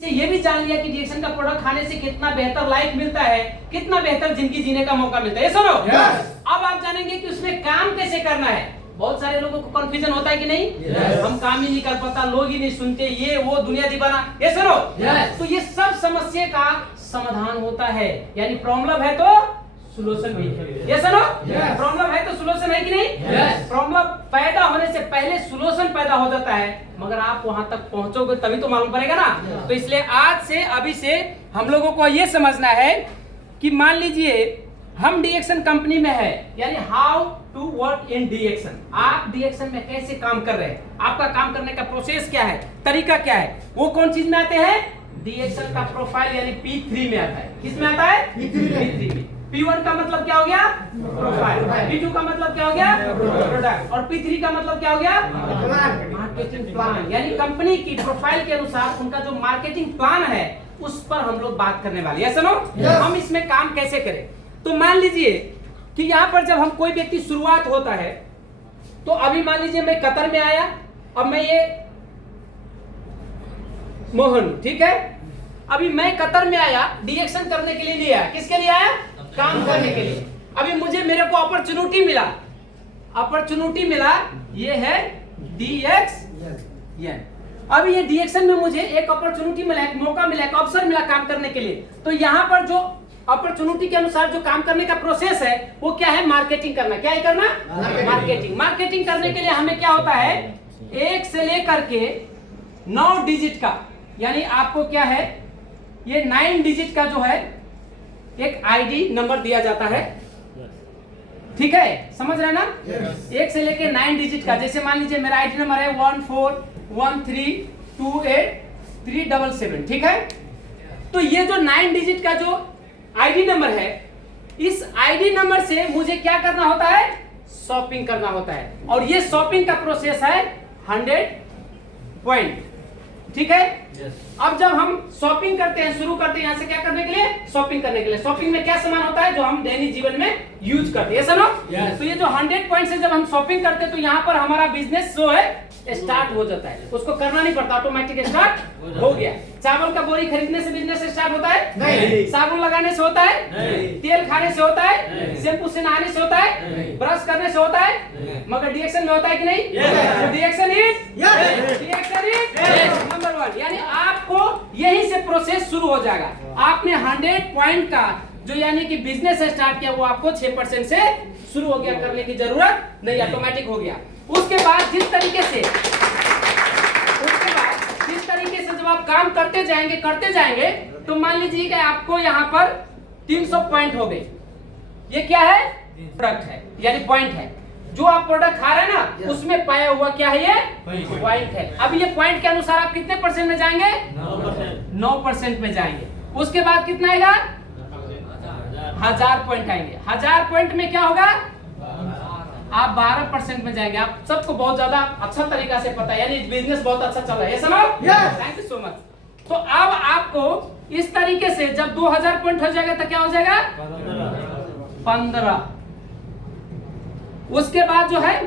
ये भी जान लिया कि डीएक्सन का प्रोडक्ट खाने से कितना बेहतर लाइफ मिलता है, कितना बेहतर जिंदगी जीने का मौका मिलता है। सुनो अब आप जानेंगे कि उसमें काम कैसे करना है। बहुत सारे लोगों को कंफ्यूजन होता है कि नहीं हम काम ही नहीं कर पाता, लोग ही नहीं सुनते, ये वो दुनिया दीवाना। ये सुनो तो ये सब समस्या का समाधान होता है, यानी प्रॉब्लम है तो सॉल्यूशन भी है। ये सुनो प्रॉब्लम है तो सॉल्यूशन है कि नहीं। प्रॉब्लम पैदा होने से पहले सॉल्यूशन पैदा हो जाता है, मगर आप वहां तक पहुंचोगे तभी तो मालूम पड़ेगा ना। तो इसलिए आज से अभी से हम लोगों को ये समझना है कि मान लीजिए हम डीएक्सन कंपनी में है, यानी हाउ टू वर्क इन डीएक्सन। आप डीएक्सन में कैसे काम कर रहे हैं, आपका काम करने का प्रोसेस क्या है, तरीका क्या है, वो कौन चीज में आते हैं। डीएक्सन का प्रोफाइल यानी P3 में आता है। किस में आता है? P3 में। P1 का मतलब क्या हो गया? प्रोफाइल। P2 का मतलब क्या हो गया? प्रोडक्ट। और P3 का मतलब क्या हो गया? Marketing plan. यानी कंपनी की प्रोफाइल के अनुसार उनका जो मार्केटिंग प्लान है उस पर हम लोग बात करने वाले हैं। सुनो हम इसमें काम कैसे करें। तो मान लीजिए कि यहाँ पर जब हम कोई व्यक्ति शुरुआत होता है, तो अभी मान लीजिए मैं कतर में आया, अब मैं ये मोहन, ठीक है, अभी मैं कतर में आया, डीएक्सन करने के लिए नहीं आया। किसके लिए आया? काम करने के लिए। अभी मेरे को अपॉर्चुनिटी मिला, ये है डीएक्सन। अभी ये डीएक्सन में मुझे एक अपॉर्चुनिटी मिला, एक मौका मिला, एक अवसर मिला काम करने के लिए। तो यहाँ पर जो अपॉर्चुनिटी के अनुसार जो काम करने का प्रोसेस है वो क्या है? मार्केटिंग करना। क्या है करना? मार्केटिंग करने के लिए हमें क्या होता है, 1 से लेकर के 9 डिजिट का, यानी आपको क्या है, ये 9 डिजिट का जो है एक आईडी नंबर दिया जाता है। ठीक है, समझ रहे ना? 1 से लेकर 9 डिजिट का, जैसे मान लीजिए मेरा आईडी नंबर है 14132837। ठीक है, तो ये जो 9 डिजिट का जो आईडी नंबर है, इस आईडी नंबर से मुझे क्या करना होता है? शॉपिंग करना होता है। और ये शॉपिंग का प्रोसेस है 100 पॉइंट। ठीक है, अब जब हम शॉपिंग करते हैं, शुरू करते हैं यहाँ से क्या करने के लिए? शॉपिंग करने के लिए। शॉपिंग में क्या सामान होता है जो हम दैनिक जीवन में यूज करते हैं, सुनो। तो ये जो 100 पॉइंट से जब हम शॉपिंग करते हैं तो यहाँ पर हमारा बिजनेस जो है स्टार्ट हो जाता है, उसको करना नहीं पड़ता, ऑटोमेटिक स्टार्ट हो गया। चावल का बोरी खरीदने से बिजनेस स्टार्ट होता है? नहीं। साबुन लगाने से होता है? नहीं। तेल खाने से होता है? शैम्पू से नहाने से होता है? नहीं। ब्रश करने से होता है? मगर डीएक्सन में होता है कि नहीं? डीएक्सन इज नंबर 1। यानी आपको यहीं से प्रोसेस शुरू हो जाएगा। आपने 100 पॉइंट का जो यानी कि बिजनेस स्टार्ट किया वो आपको 6% से शुरू हो गया, करने की जरूरत नहीं, ऑटोमेटिक हो गया। उसके बाद जिस तरीके से जब आप काम करते जाएंगे तो मान लीजिए कि आपको यहाँ पर 300 पॉइंट हो गए। ये क्या है? प्रोडक्ट है, यानी पॉइंट है। जो आप प्रोडक्ट खा रहे हैं ना उसमें पाया हुआ क्या है? ये पॉइंट है। अब ये पॉइंट के अनुसार आप कितने परसेंट में जाएंगे? 9% में जाएंगे। उसके बाद कितना आएगा? 1000 पॉइंट आएंगे। 1000 पॉइंट में क्या होगा? आप 12% में जाएंगे। आप सबको बहुत ज्यादा अच्छा तरीका से पता है, यानी बिजनेस बहुत अच्छा चल रहा है। ये समझ? Thank you so much. तो अब आपको इस तरीके से जब 2000 पॉइंट हो जाएगा तो क्या हो जाएगा? 15। उसके बाद जो है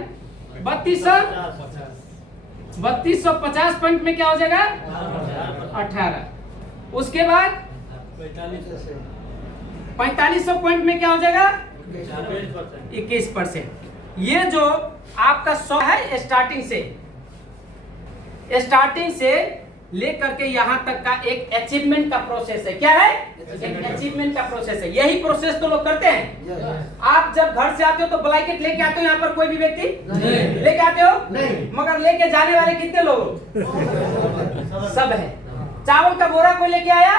3250 पॉइंट में क्या हो जाएगा? 18। उसके बाद 4500 पॉइंट में क्या हो जाएगा? 21%। ये जो आपका 100 है स्टार्टिंग से लेकर के यहाँ तक का एक अचीवमेंट का प्रोसेस है। क्या है? एक अचीवमेंट का प्रोसेस है। यही प्रोसेस तो लोग करते हैं। आप जब घर से आते हो तो ब्लैंकेट लेके आते हो, यहाँ पर कोई भी व्यक्ति लेके आते हो? नहीं। मगर लेके जाने वाले कितने लोग? सब है। चावल का बोरा कोई लेके आया?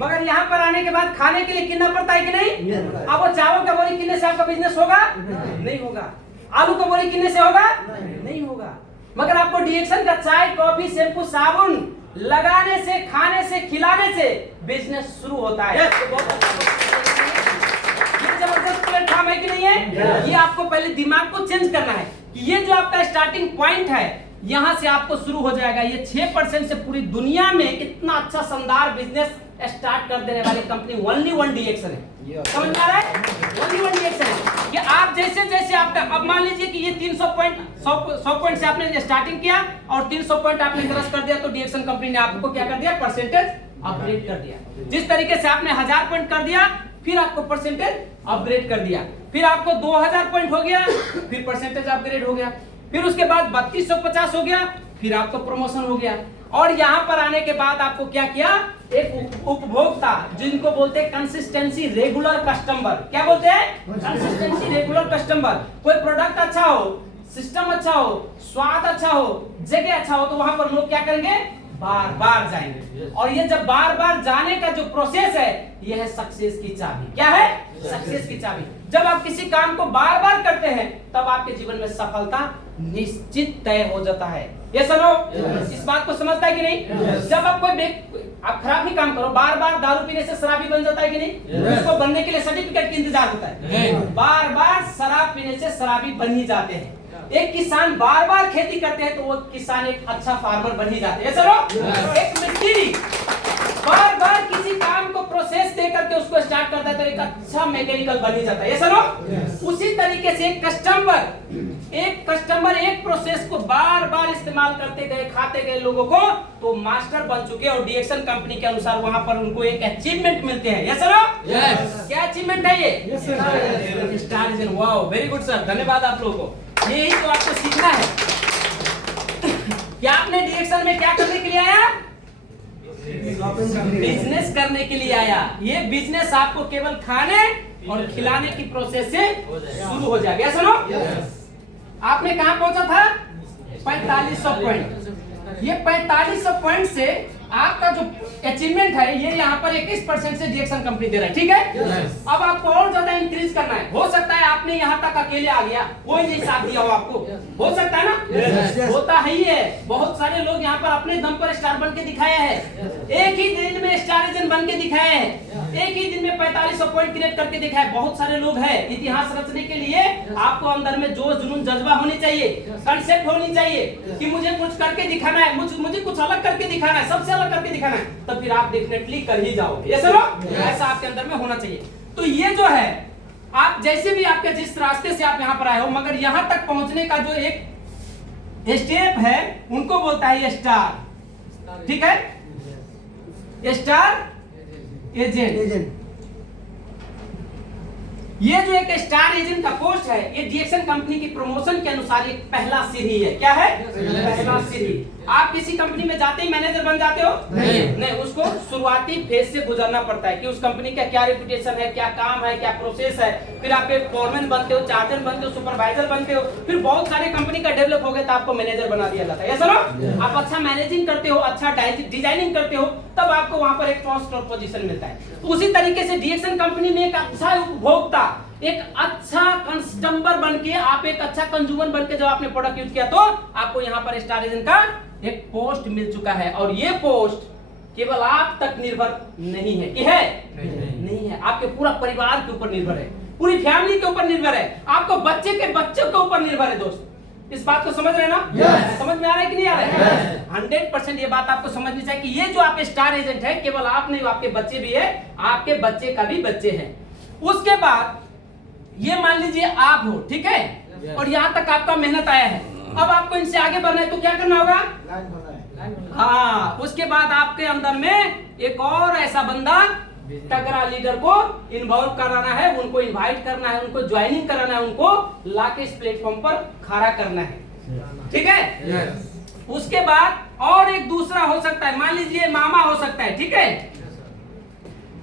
मगर यहाँ पर आने के बाद खाने के लिए कितना पड़ता है कि नहीं? अब वो चावल का बोरी कितने से आपका बिजनेस होगा? नहीं होगा। आलू का बोरी कितने से होगा? नहीं होगा। मगर आपको डीएक्सन का चाय, कॉफी, शैम्पू, साबुन लगाने से, खाने से, खिलाने से बिजनेस शुरू होता है। ये जबरदस्त प्लेटफॉर्म है कि नहीं है? ये आपको पहले दिमाग को चेंज करना है कि ये जो आपका स्टार्टिंग पॉइंट है यहां से आपको शुरू हो जाएगा। ये 6% से पूरी दुनिया में इतना अच्छा शानदार बिजनेस स्टार्ट कर देने वाली कंपनी ओनली वन डिएक्शन है। समझ में आ रहा है? ओनली वन डिएक्शन है कि आप जैसे जैसे आपका, अब मान लीजिए कि ये 300 पॉइंट 100 पॉइंट से आपने स्टार्टिंग किया और 300 पॉइंट आपने क्रॉस कर दिया, तो डिएक्शन कंपनी ने आपको क्या कर दिया? परसेंटेज अपग्रेड कर दिया। जिस तरीके से आपने 1000 पॉइंट कर दिया, फिर आपको परसेंटेज अपग्रेड कर दिया, फिर आपको 2000 पॉइंट हो गया, फिर परसेंटेज अपग्रेड हो गया, फिर उसके बाद 3250 हो गया, फिर आपको प्रमोशन हो गया। और यहाँ पर आने के बाद आपको क्या किया? एक उपभोक्ता, जिनको बोलते हैं कंसिस्टेंसी रेगुलर कस्टमर। क्या बोलते हैं? Consistency regular customer. कोई प्रोडक्ट अच्छा हो, सिस्टम अच्छा हो, स्वाद अच्छा हो, जगह अच्छा हो, तो वहां पर लोग क्या करेंगे? बार बार जाएंगे। और ये जब बार बार जाने का जो प्रोसेस है, यह है सक्सेस की चाबी। क्या है? सक्सेस की चाबी। जब आप किसी काम को बार बार करते हैं, तब आपके जीवन में सफलता निश्चित तय हो जाता है। ये सुनो, इस बात को समझता है कि नहीं? जब आप आप खराब ही काम करो, बार बार दारू पीने से शराबी बन जाता है कि नहीं? उसको बनने के लिए सर्टिफिकेट की इंतजार होता है। बार बार शराब पीने से शराबी बन ही जाते हैं। एक किसान बार बार खेती करते हैं, तो वो किसान एक अच्छा फार्मर बन ही जाते हैं। सुनो, एक मिस्त्री बार बार किसी काम को प्रोसेस दे करके उसको स्टार्ट करता है, तो एक अच्छा मैकेनिकल बन ही जाता है। ये सुनो, उसी तरीके से एक कस्टमर एक प्रोसेस को बार बार इस्तेमाल करते गए, खाते गए लोगों को, तो मास्टर बन चुके। और डिएक्शन कंपनी के अनुसार वहां पर उनको एक अचीवमेंट मिलते हैं। ये सुनो, क्या अचीवमेंट है ये? Star region. Wow, very good sir, धन्यवाद आप लोगों को। यही तो आपको सीखना है। क्या आपने डिएक्शन में क्या करने के लिए आया? बिजनेस करने के लिए आया। ये बिजनेस आपको केवल खाने और खिलाने की प्रोसेस से शुरू हो जाएगा। सुनो, आपने कहां पहुंचा था? 4500 पॉइंट। ये 4500 पॉइंट से आपका जो अचीवमेंट है, ये यहाँ पर 21% से डिएक्शन कंपनी दे रहा है। ठीक है? अब आपको और ज्यादा इंक्रीज करना है। हो सकता है आपने यहाँ तक अकेले आ गया, कोई नहीं साथ दिया हो आपको, हो सकता है ना? होता ही है। बहुत सारे लोग यहाँ पर अपने दम पर स्टार बन के दिखाया है। एक ही दिन में स्टार एजेंट बन के दिखाया है। एक ही दिन में 4500 पॉइंट क्रिएट करके दिखाया है। बहुत सारे लोग हैं। इतिहास रचने के लिए आपको अंदर में जोश, जुनून, जज्बा होनी चाहिए, कंसेप्ट होनी चाहिए कि मुझे कुछ करके दिखाना है, मुझे कुछ अलग करके दिखाना है, सबसे अलग करके दिखाना है, तब फिर आप डेफिनेटली कर ही जाओगे। ये सुनो, ऐसा आपके अंदर में होना चाहिए। तो ये जो है, आप जैसे भी आपके जिस रास्ते से आप यहाँ पर आए हो, मगर यहाँ तक पहुंचने का जो एक स्टेप है, उनको बोलता है स्टार। ठीक है? Star agent. ये जो एक स्टार एजेंट का पोस्ट है, ये डिएक्शन कंपनी की प्रमोशन के अनुसार एक पहला सीढ़ी है। क्या है? पहला सीढ़ी। आप किसी कंपनी में जाते ही मैनेजर बन जाते हो? नहीं, उसको शुरुआती फेज से गुजरना पड़ता है कि उस कंपनी का क्या रेपुटेशन है, क्या काम है, क्या प्रोसेस है। फिर आप एक फोरमैन बनते हो, चार्जर बनते हो, सुपरवाइजर बनते हो, फिर बहुत सारे कंपनी का डेवलप हो गया तो आपको मैनेजर बना दिया जाता है। ये सुनो, आप अच्छा मैनेजिंग करते हो, अच्छा डिजाइनिंग करते हो, तब आपको वहां पर एक ट्रांसफर पोजीशन मिलता है। तो उसी तरीके से डिएक्शन कंपनी में एक अच्छा उपभोक्ता, एक अच्छा कस्टमर बनके, आप एक अच्छा कंज्यूमर बनके जब आपने प्रोडक्ट यूज किया, तो आपको यहाँ पर स्टार एजेंट का एक पोस्ट मिल चुका है। और ये पोस्ट केवल आप तक निर्भर नहीं है कि है? नहीं है, आपके पूरा परिवार के ऊपर निर्भर है, पूरी फैमिली के ऊपर निर्भर है, आपको बच्चे के बच्चों के ऊपर निर्भर है। दोस्त, इस बात को समझ रहे ना? समझ में आ रहा है कि नहीं आ रहा है? 100% ये बात आपको समझनी चाहिए कि ये जो आप स्टार एजेंट है, केवल आप नहीं, आपके बच्चे भी है, आपके बच्चे का भी बच्चे हैं। उसके बाद ये मान लीजिए आप हो, ठीक है? और यहाँ तक आपका मेहनत आया है। अब आपको इनसे आगे बढ़ना है, तो क्या करना होगा? हाँ, उसके बाद आपके अंदर में एक और ऐसा बंदा, तगड़ा लीडर को इन्वॉल्व कराना है, उनको इनवाइट करना है, उनको ज्वाइनिंग कराना है, उनको लाके इस प्लेटफॉर्म पर खड़ा करना है। ठीक है? उसके बाद और एक दूसरा हो सकता है, मान लीजिए मामा हो सकता है। ठीक है?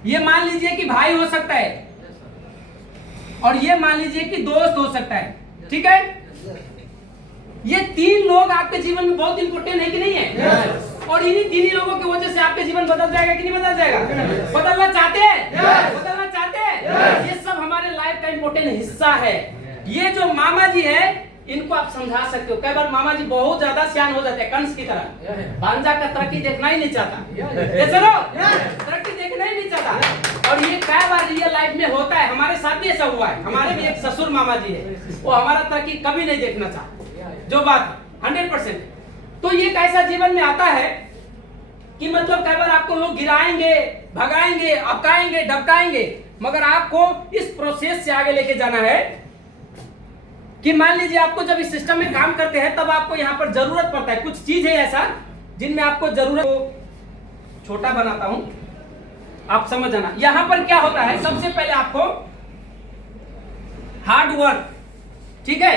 ये मान लीजिए कि भाई हो सकता है, और ये मान लीजिए कि दोस्त हो सकता है। ठीक है? ये तीन लोग आपके जीवन में बहुत इंपोर्टेंट है कि नहीं है? और इन्हीं तीन लोगों की वजह से आपके जीवन बदल जाएगा कि नहीं बदल जाएगा? बदलना चाहते हैं? बदलना चाहते हैं? ये सब हमारे लाइफ का इंपोर्टेंट हिस्सा है। ये जो मामा जी है, इनको आप समझा सकते हो। कई बार मामा जी बहुत ज्यादा सियान हो जाते हैं, कंस की तरह, भांजा का तरक्की देखना ही नहीं चाहता। ये सुनो, तरक्की देखना ही नहीं चाहता। और ये कई बार रियल लाइफ में होता है, हमारे साथ भी ऐसा हुआ है। हमारे भी एक ससुर मामा जी है, वो हमारा तरक्की कभी नहीं देखना चाहते, जो बात 100%। तो ये कैसा जीवन में आता है कि मतलब कई बार आपको लोग गिराएंगे, भगाएंगे, अपकाएंगे, ढपकाएंगे, मगर आपको इस प्रोसेस से आगे लेके जाना है कि मान लीजिए आपको जब इस सिस्टम में काम करते हैं तब आपको यहाँ पर जरूरत पड़ता है, कुछ चीज है ऐसा जिनमें आपको जरूरत को छोटा बनाता हूं, आप समझ जाना। यहां पर क्या होता है, सबसे पहले आपको हार्ड वर्क, ठीक है,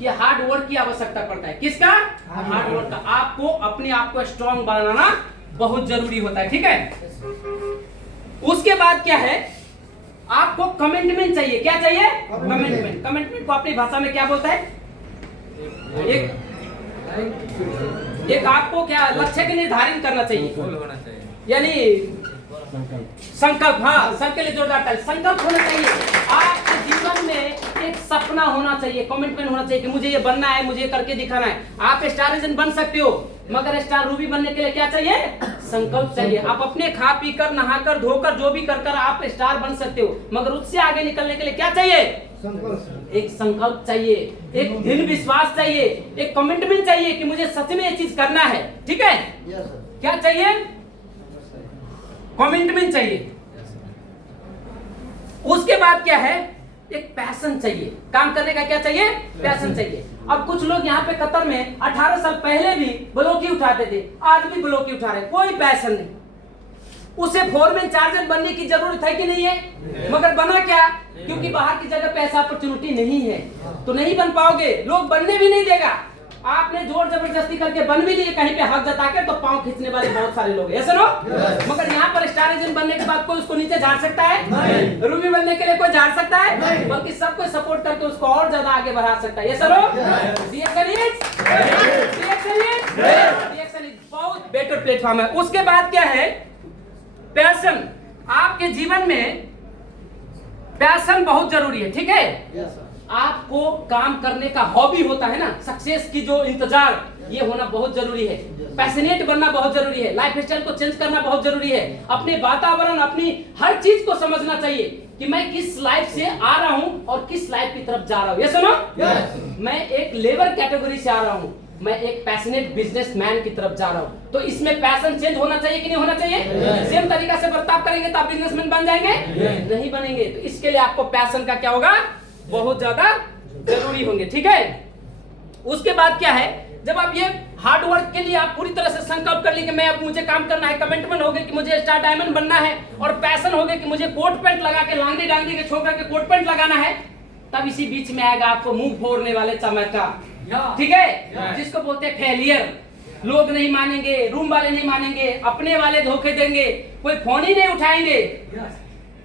ये हार्ड वर्क की आवश्यकता पड़ता है। किसका? हार्ड वर्क का। आपको अपने आप को स्ट्रांग बनाना बहुत जरूरी होता है, ठीक है। उसके बाद क्या है, आपको कमिटमेंट चाहिए। क्या चाहिए? कमिटमेंट। कमिटमेंट को अपनी भाषा में क्या बोलता है? एक आपको क्या लक्ष्य के निर्धारित करना चाहिए, यानी संकल्प। हाँ, संकल्प जोरदार है, संकल्प होना चाहिए। आपके जीवन में एक सपना होना चाहिए, कमिटमेंट होना चाहिए कि मुझे ये बनना है, मुझे करके दिखाना है। आप स्टार रीजन बन सकते हो, मगर स्टार रूबी बनने के लिए क्या चाहिए? संकल्प चाहिए। आप अपने खा पी कर, नहा कर, धोकर, जो भी कर कर आप स्टार बन सकते हो, मगर उससे आगे निकलने के लिए क्या चाहिए? एक संकल्प चाहिए, एक दृढ़ विश्वास चाहिए, एक कमिटमेंट चाहिए कि मुझे सच में ये चीज करना है, ठीक है। क्या चाहिए? कमिटमेंट चाहिए। उसके बाद क्या है, एक पैशन चाहिए। काम करने का क्या चाहिए? पैशन चाहिए। अब कुछ लोग यहाँ पे कतर में 18 साल पहले भी ब्लॉकी उठाते थे, आज भी ब्लॉकी उठा रहे, कोई पैशन नहीं। उसे फोरमैन चार्जर बनने की जरूरत है कि नहीं है? मगर बना क्या? क्योंकि बाहर की जगह पैसा अपॉर्चुनिटी नहीं है, तो नहीं बन पाओगे, लोग बनने भी नहीं देगा। आपने जोर जबरदस्ती करके बन भी लिए कहीं पे हक जता के, तो पांव खींचने वाले बहुत सारे लोग हैं, ऐसे लोग। मगर यहाँ पर स्टार एजेंट बनने के बाद कोई उसको नीचे झाड़ सकता है? रूबी बनने के लिए कोई झाड़ सकता है? बल्कि सबको सपोर्ट करके उसको और ज्यादा आगे बढ़ा सकता है, ऐसे लोग। बहुत बेटर प्लेटफॉर्म है। उसके बाद क्या है, पैशन। आपके जीवन में पैशन बहुत जरूरी है, ठीक है। आपको काम करने का हॉबी होता है ना, सक्सेस की जो इंतजार, ये होना बहुत जरूरी है। पैशनेट बनना बहुत जरूरी है। लाइफ स्टाइल को चेंज करना बहुत जरूरी है। अपने वातावरण, अपनी हर चीज को समझना चाहिए कि मैं किस लाइफ से आ रहा हूं और किस लाइफ की तरफ जा रहा हूं। ये सुनो, मैं एक लेबर कैटेगरी से आ रहा हूं, मैं एक पैशनेट बिजनेसमैन की तरफ जा रहा हूं। तो इसमें पैशन चेंज होना चाहिए कि नहीं होना चाहिए? सेम तरीका से बर्ताव करेंगे तो आप बिजनेसमैन बन जाएंगे? नहीं बनेंगे। तो इसके लिए आपको पैशन का क्या होगा? बहुत ज्यादा जरूरी होंगे, ठीक है। उसके बाद क्या है, जब आप ये हार्ड वर्क के लिए आप पूरी तरह से संकल्प कर लेंगे, मैं अब मुझे काम करना है, कमिटमेंट हो गया कि मुझे स्टार डायमंड बनना है, और पैशन हो गया कि मुझे कोट पैंट लगा के, लांगड़ी डांगड़ी के छोड़ के कोट पैंट लगाना है, तब इसी बीच में आएगा आपको मुंह फोड़ने वाले समय का, ठीक है, जिसको बोलते हैं फेलियर। लोग नहीं मानेंगे, रूम वाले नहीं मानेंगे, अपने वाले धोखे देंगे, कोई फोन ही नहीं उठाएंगे।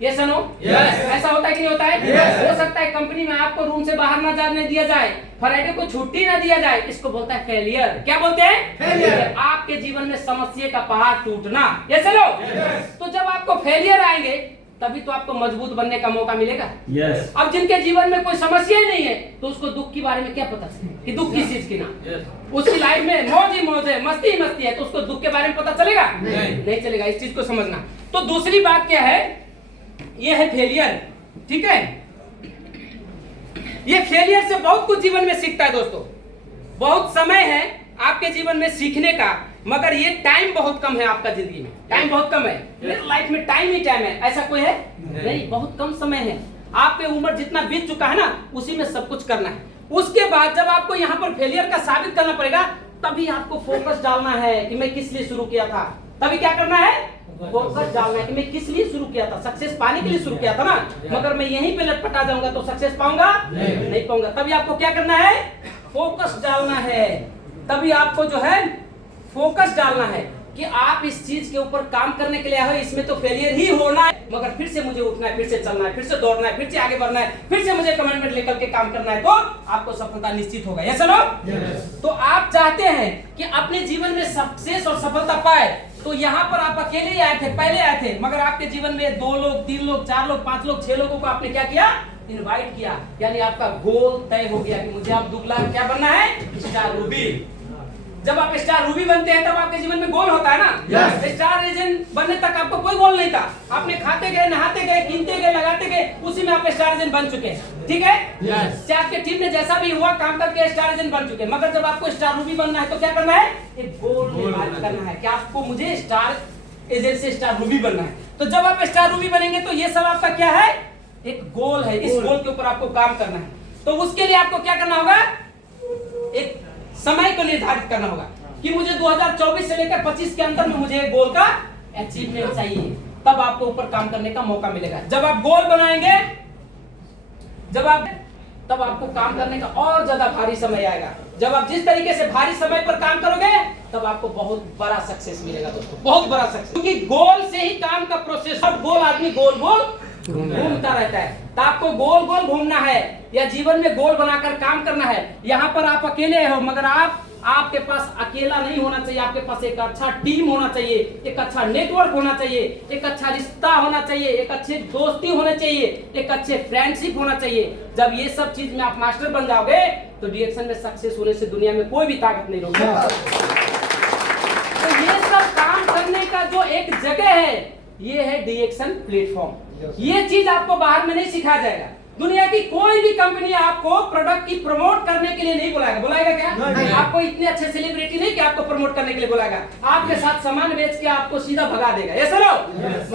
ये सुनो, ऐसा होता है कि नहीं होता है? हो सकता है कंपनी में आपको रूम से बाहर ना जाने दिया जाए, फ्राइडे को छुट्टी ना दिया जाए, इसको बोलता है फेलियर। क्या बोलते हैं? फेलियर। आपके जीवन में समस्या का पहाड़ टूटना, ये सुनो। तो जब आपको फेलियर आएंगे तभी तो आपको मजबूत बनने का मौका मिलेगा। अब जिनके जीवन में कोई समस्या ही नहीं है, तो उसको दुख के बारे में क्या पता चलेगा कि दुख किस चीज की ना। उसकी लाइफ में मौज ही मौज है, मस्ती ही मस्ती है, तो उसको दुख के बारे में पता चलेगा? नहीं चलेगा। इस चीज को समझना। तो दूसरी बात क्या है, ये है फेलियर, ठीक है। ये फेलियर से बहुत कुछ जीवन में सीखता है दोस्तों। बहुत समय है आपके जीवन में सीखने का, मगर ये टाइम बहुत कम है आपका जिंदगी में। टाइम बहुत कम है, लाइफ में टाइम ही टाइम है, ऐसा कोई है? नहीं, बहुत कम समय है। आपके उम्र जितना बीत चुका है ना, उसी में सब कुछ करना है। उसके बाद जब आपको यहाँ पर फेलियर का साबित करना पड़ेगा, तभी आपको फोकस डालना है कि मैं किस लिए शुरू किया था। तभी क्या करना है? फोकस डालना है कि मैं किस लिए शुरू किया था। सक्सेस पाने के लिए शुरू किया था ना, मगर मैं यहीं पे लटपटा जाऊंगा तो सक्सेस पाऊंगा? नहीं पाऊंगा। तभी आपको क्या करना है? फोकस डालना है। तभी आपको जो है फोकस डालना है कि आप इस चीज के ऊपर काम करने के लिए आए हो, इसमें तो फेलियर ही होना है, मगर फिर से मुझे उठना है, फिर से चलना है, फिर से दौड़ना है, फिर से आगे बढ़ना है, फिर से मुझे कमिटमेंट लेकर के काम करना है, तो आपको सफलता निश्चित होगा। ये सुनो, तो आप चाहते हैं कि अपने जीवन में सक्सेस और सफलता पाए, तो यहाँ पर आप अकेले ही आए थे, पहले आए थे, मगर आपके जीवन में 2 लोग, 3 लोग, 4 लोग, 5 लोग, 6 लोगों को आपने क्या किया? इनवाइट किया। यानी आपका गोल तय हो गया कि मुझे अब दुगला क्या बनना है? Star Ruby. जब आप स्टार रूबी बनते हैं तब आपके जीवन में गोल होता है ना। Yes. स्टार एजेंट बनने तक आपको कोई गोल नहीं था, आपने खाते गए, नहाते गए, कीनते गए, लगाते गए, उसी में आप स्टार एजेंट बन चुके हैं। ठीक है, चाहे आपके टीम में जैसा भी हुआ काम करके स्टार एजेंट बन चुके हैं। मगर जब आपको स्टार रूबी बनना है तो क्या करना है, एक गोल निर्धारित करना है कि आपको मुझे स्टार एजेंट से स्टार रूबी बनना है। तो जब आप स्टार रूबी बनेंगे तो ये सब आपका क्या है, एक गोल है। इस गोल के ऊपर आपको काम करना है। तो उसके लिए आपको क्या करना होगा, एक समय को निर्धारित करना होगा कि मुझे 2024 से लेकर 25 के अंदर में मुझे एक गोल का अचीवमेंट चाहिए। तब आपको ऊपर काम करने का मौका मिलेगा। जब आप गोल बनाएंगे, तब आपको काम करने का और ज्यादा भारी समय आएगा। जब आप जिस तरीके से भारी समय पर काम करोगे तब आपको बहुत बड़ा सक्सेस मिलेगा दोस्तों, बहुत बड़ा सक्सेस। क्योंकि गोल से ही काम का प्रोसेस, और गोल आदमी गोल गोल घूमता रहता है। तो आपको गोल गोल घूमना है या जीवन में गोल बनाकर काम करना है। यहाँ पर आप अकेले हो, मगर आपके पास अकेला नहीं होना चाहिए। आपके पास एक अच्छा टीम होना चाहिए, एक अच्छा नेटवर्क होना चाहिए, एक अच्छा रिश्ता होना चाहिए, एक अच्छी दोस्ती होना चाहिए, एक अच्छे फ्रेंडशिप होना चाहिए। जब ये सब चीज में आप मास्टर बन जाओगे तो डीएक्शन में सक्सेस होने से दुनिया में कोई भी ताकत नहीं रोकेगी। तो ये सब काम करने का जो एक जगह है, ये है डीएक्शन प्लेटफॉर्म। ये चीज आपको बाहर में नहीं सिखाया जाएगा। दुनिया की कोई भी कंपनी आपको प्रोडक्ट की प्रमोट करने के लिए नहीं बुलाएगा। बुलाएगा क्या? नहीं। आपको इतने अच्छे सेलिब्रिटी नहीं कि आपको प्रमोट करने के लिए बुलाएगा। आपके साथ सामान बेच के आपको सीधा भगा देगा। ऐसा लो,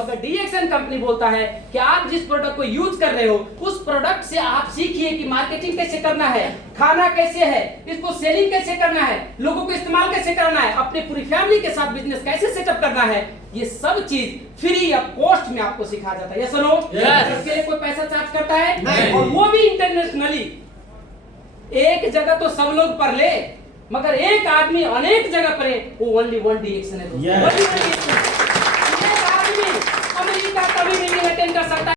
मगर डीएक्शन कंपनी बोलता है कि आप जिस प्रोडक्ट को यूज कर रहे हो उस प्रोडक्ट से आप सीखिए कि मार्केटिंग कैसे करना है, खाना कैसे है, इसको सेलिंग कैसे करना है, लोगों को इस्तेमाल कैसे करना है, अपने पूरी फैमिली के साथ बिजनेस कैसे सेटअप करना है। ये सब चीज फ्री या कॉस्ट में आपको सिखाया जाता है। ये सुनो, इसके लिए कोई पैसा चार्ज करता है नहीं। और वो भी इंटरनेशनली। एक जगह तो सब लोग पढ़ ले, मगर एक आदमी अनेक जगह पढ़े, वो ओनली वन डीएक्शन है। एक आदमी अमेरिका कभी मीटिंग अटेंड कर सकता है।